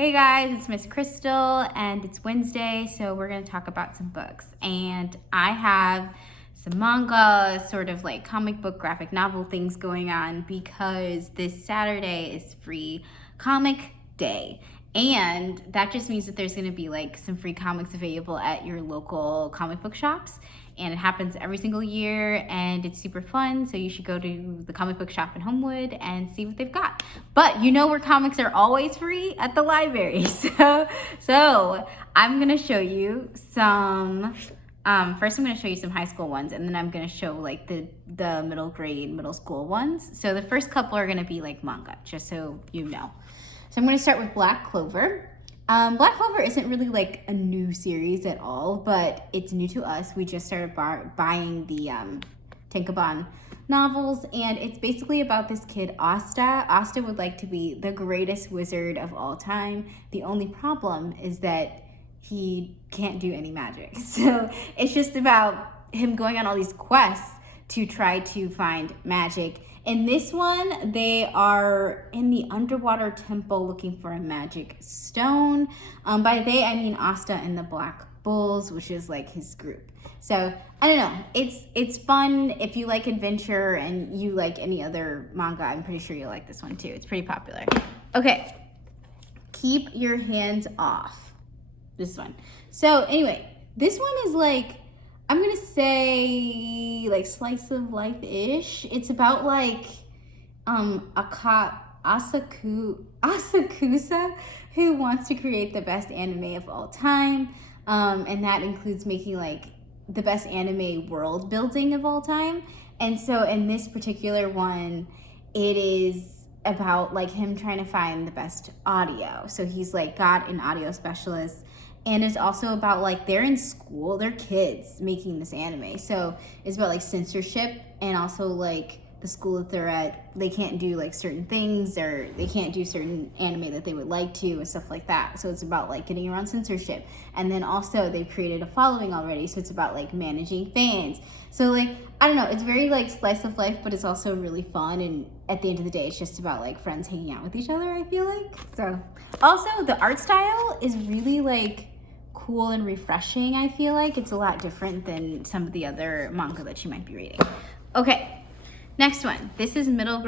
Hey guys, it's Miss Crystal and it's Wednesday, so we're gonna talk about some books. And I have some manga, sort of like comic book, graphic novel things going on because this Saturday is free comic day. And that just means that there's gonna be like some free comics available at your local comic book shops. And it happens every single year and it's super fun. So you should go to the comic book shop in Homewood and see what they've got. But you know where comics are always free? At the library. So I'm gonna show you some, first I'm gonna show you some high school ones and then I'm gonna show like the middle school ones. So the first couple are gonna be like manga, just so you know. So I'm gonna start with Black Clover. Black Clover isn't really like a new series at all, but it's new to us. We just started buying the Tenkaban novels, and it's basically about this kid, Asta. Asta would like to be the greatest wizard of all time. The only problem is that he can't do any magic. So it's just about him going on all these quests to try to find magic. In this one, they are in the underwater temple looking for a magic stone. By they, I mean Asta and the Black Bulls, which is like his group. So, I don't know. It's fun. If you like adventure and you like any other manga, I'm pretty sure you'll like this one too. It's pretty popular. Okay. Keep Your Hands Off. This one. So, anyway, this one is like, I'm gonna say like slice of life-ish. It's about like Asakusa who wants to create the best anime of all time. And that includes making like the best anime world building of all time. And so in this particular one, it is about like him trying to find the best audio. So he's like got an audio specialist. And it's also about like they're in school, they're kids making this anime. So it's about like censorship and also like the school that they're at, they can't do like certain things or they can't do certain anime that they would like to and stuff like that. So it's about like getting around censorship. And then also they've created a following already. So it's about like managing fans. So like, I don't know, it's very like slice of life, but it's also really fun. And at the end of the day, it's just about like friends hanging out with each other, I feel like. So also the art style is really like cool and refreshing. I feel like it's a lot different than some of the other manga that you might be reading. Okay, next one. This is middle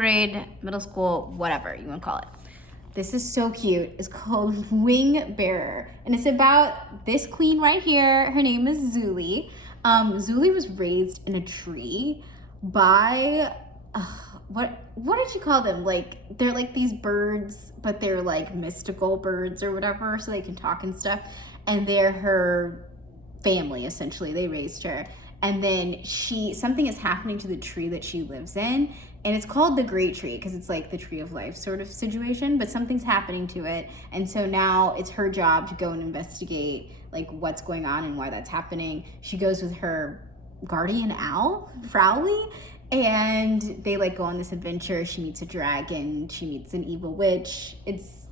school, whatever you want to call it. This is so cute. It's called Wingbearer, and it's about this queen right here. Her name is Zuli. Zuli was raised in a tree by what did you call them? Like, they're like these birds, but they're like mystical birds or whatever, so they can talk and stuff. And they're her family, essentially. They raised her. And then something is happening to the tree that she lives in. And it's called the Great Tree because it's like the tree of life sort of situation, but something's happening to it. And so now it's her job to go and investigate like what's going on and why that's happening. She goes with her guardian owl, Frowley, and they like go on this adventure. She meets a dragon, she meets an evil witch. It's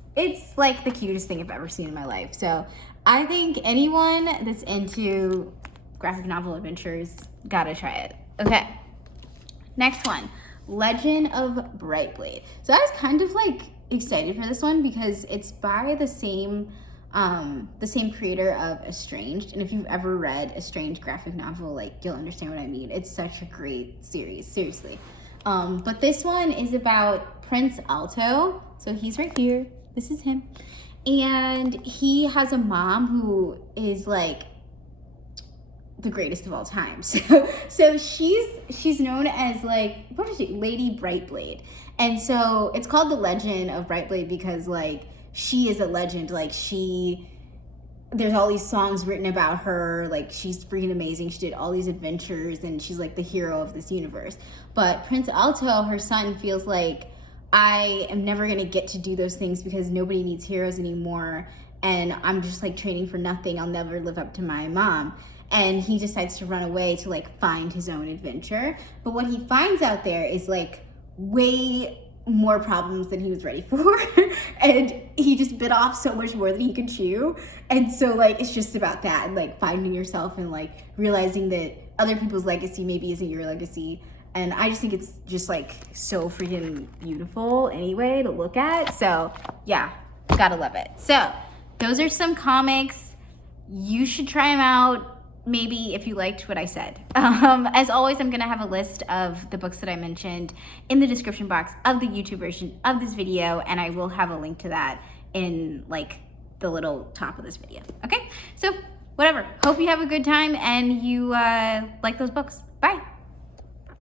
like the cutest thing I've ever seen in my life. So I think anyone that's into graphic novel adventures gotta try it. Okay, next one, Legend of Brightblade. So I was kind of like excited for this one because it's by the same creator of Estranged. And if you've ever read Estranged graphic novel, like you'll understand what I mean. It's such a great series, seriously. But this one is about Prince Alto. So he's right here. This is him. And he has a mom who is like the greatest of all time. So she's known as like, what is she? Lady Brightblade. And so it's called the Legend of Brightblade because like she is a legend. Like there's all these songs written about her. Like she's freaking amazing. She did all these adventures and she's like the hero of this universe. But Prince Alto, her son, feels like I am never gonna get to do those things because nobody needs heroes anymore and I'm just like training for nothing. I'll never live up to my mom. And he decides to run away to like find his own adventure. But what he finds out there is like way more problems than he was ready for. And he just bit off so much more than he could chew. And so like it's just about that and like finding yourself and like realizing that other people's legacy maybe isn't your legacy. And I just think it's just like so freaking beautiful anyway to look at. So yeah, Gotta love it. So those are some comics. You should try them out. Maybe if you liked what I said. As always, I'm gonna have a list of the books that I mentioned in the description box of the YouTube version of this video, and I will have a link to that in like the little top of this video. Okay, so whatever. Hope you have a good time and you like those books. Bye.